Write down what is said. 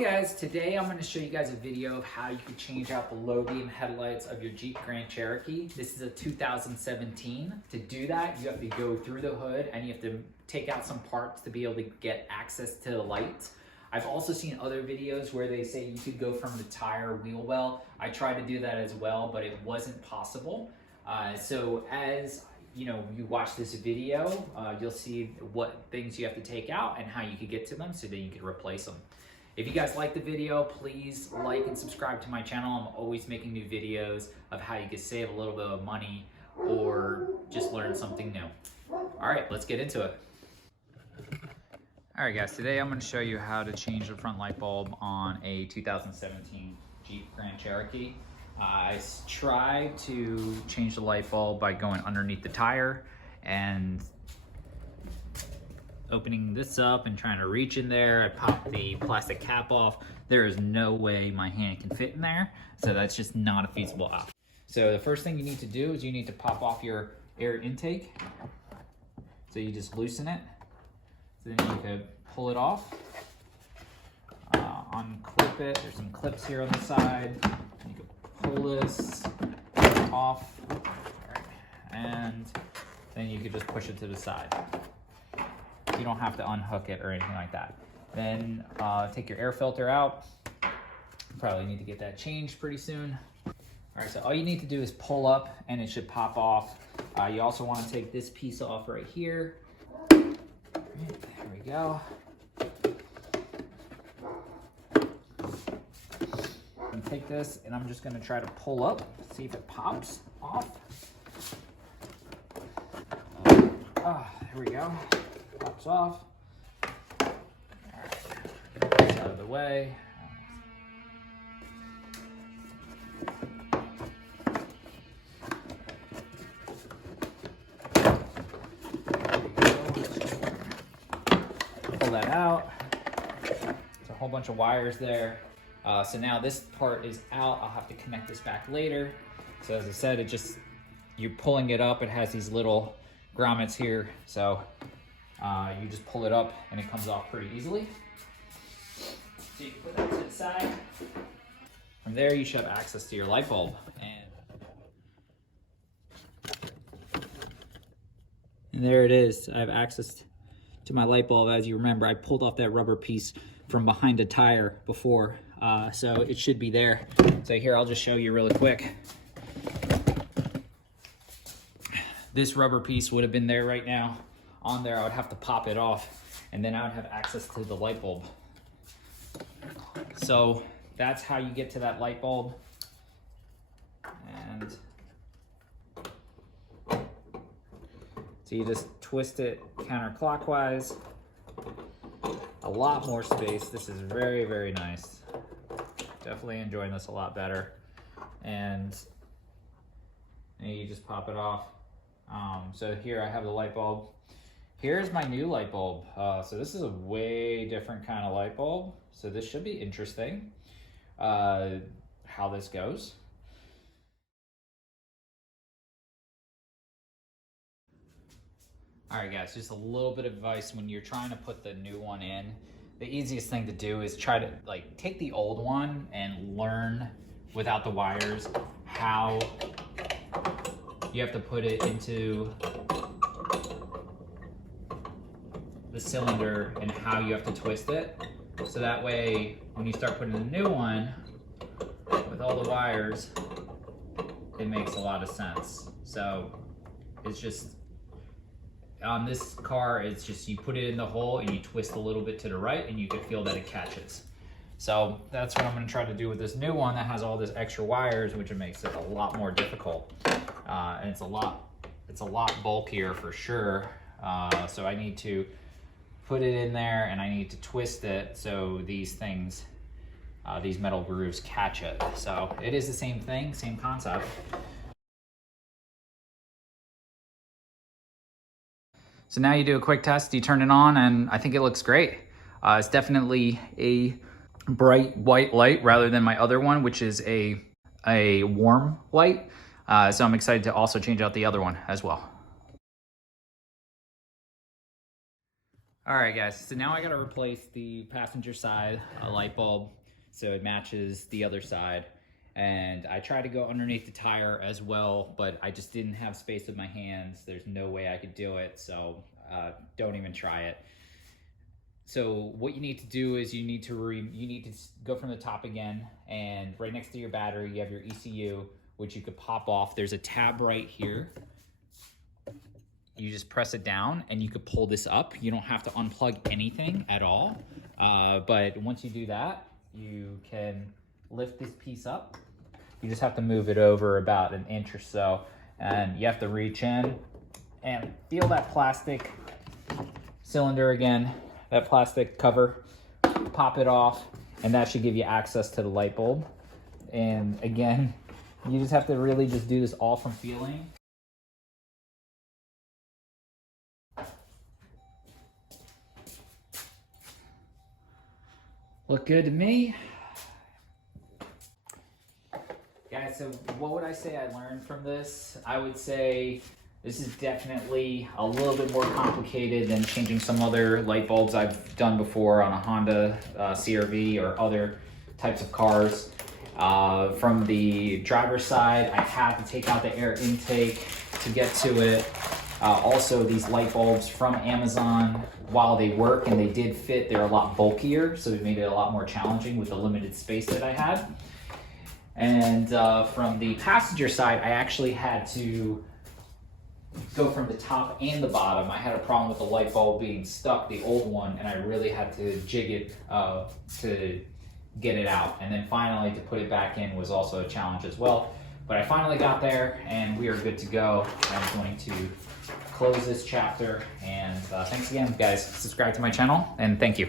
Hey guys, today I'm going to show you guys a video of how you can change out the low beam headlights of your Jeep Grand Cherokee. This is a 2017. To do that, you have to go through the hood and you have to take out some parts to be able to get access to the lights. I've also seen other videos where they say you could go from the tire wheel well. I tried to do that as well, but it wasn't possible. So as you watch this video, you'll see what things you have to take out and how you could get to them so that you can replace them. If you guys like the video, please like and subscribe to my channel. I'm always making new videos of how you can save a little bit of money or just learn something new. All right, let's get into it. All right guys, today I'm going to show you how to change the front light bulb on a 2017 Jeep Grand Cherokee. I tried to change the light bulb by going underneath the tire and opening this up and trying to reach in there. I popped the plastic cap off. There is no way my hand can fit in there, so that's just not a feasible option. So the first thing you need to do is you need to pop off your air intake. So you just loosen it. So then you can pull it off, unclip it. There's some clips here on the side. You can pull this off, and then you can just push it to the side. You don't have to unhook it or anything like that. Then take your air filter out. Probably need to get that changed pretty soon. All right, so all you need to do is pull up and it should pop off. You also want to take this piece off right here. All right, there we go. And take this and I'm just going to try to pull up, see if it pops off. There we go. Pops off. All right, get this out of the way. Pull that out. There's a whole bunch of wires there. So now this part is out. I'll have to connect this back later. So as I said, you're pulling it up. It has these little grommets here. So you just pull it up and it comes off pretty easily. So you can put that to the side. From there, you should have access to your light bulb. And there it is. I have access to my light bulb. As you remember, I pulled off that rubber piece from behind the tire before. So it should be there. So here, I'll just show you really quick. This rubber piece would have been there right now. On there, I would have to pop it off and then I would have access to the light bulb. So that's how you get to that light bulb. And so you just twist it counterclockwise. A lot more space. This is very, very nice. Definitely enjoying this a lot better. And you just pop it off. So here I have the light bulb. Here's my new light bulb. So this is a way different kind of light bulb. So this should be interesting, how this goes. All right guys, just a little bit of advice when you're trying to put the new one in. The easiest thing to do is try to take the old one and learn without the wires how you have to put it into the cylinder and how you have to twist it. So that way, when you start putting the new one with all the wires, it makes a lot of sense. So it's just, on this car, it's just you put it in the hole and you twist a little bit to the right and you can feel that it catches. So that's what I'm gonna try to do with this new one that has all this extra wires, which makes it a lot more difficult. And it's a lot bulkier for sure. So I need to put it in there and I need to twist it so these things, these metal grooves catch it. So it is the same thing, same concept. So now you do a quick test, you turn it on, and I think it looks great. It's definitely a bright white light rather than my other one, which is a warm light. So I'm excited to also change out the other one as well. All right, guys, so now I gotta replace the passenger side light bulb so it matches the other side. And I tried to go underneath the tire as well, but I just didn't have space with my hands. There's no way I could do it, so don't even try it. So what you need to do is you need to go from the top again, and right next to your battery, you have your ECU, which you could pop off. There's a tab right here. You just press it down and you could pull this up. You don't have to unplug anything at all. But once you do that, you can lift this piece up. You just have to move it over about an inch or so, and you have to reach in and feel that plastic cylinder again, that plastic cover, pop it off, and that should give you access to the light bulb. And again, you just have to really just do this all from feeling. Look good to me. Guys, so what would I say I learned from this? I would say this is definitely a little bit more complicated than changing some other light bulbs I've done before on a Honda CR-V or other types of cars. From the driver's side, I had to take out the air intake to get to it. Also, these light bulbs from Amazon, while they work and they did fit, they're a lot bulkier, so it made it a lot more challenging with the limited space that I had. And from the passenger side, I actually had to go from the top and the bottom. I had a problem with the light bulb being stuck, the old one, and I really had to jig it to get it out. And then finally to put it back in was also a challenge as well. But I finally got there and we are good to go. I'm going to close this chapter, and thanks again, guys. Subscribe to my channel, and thank you.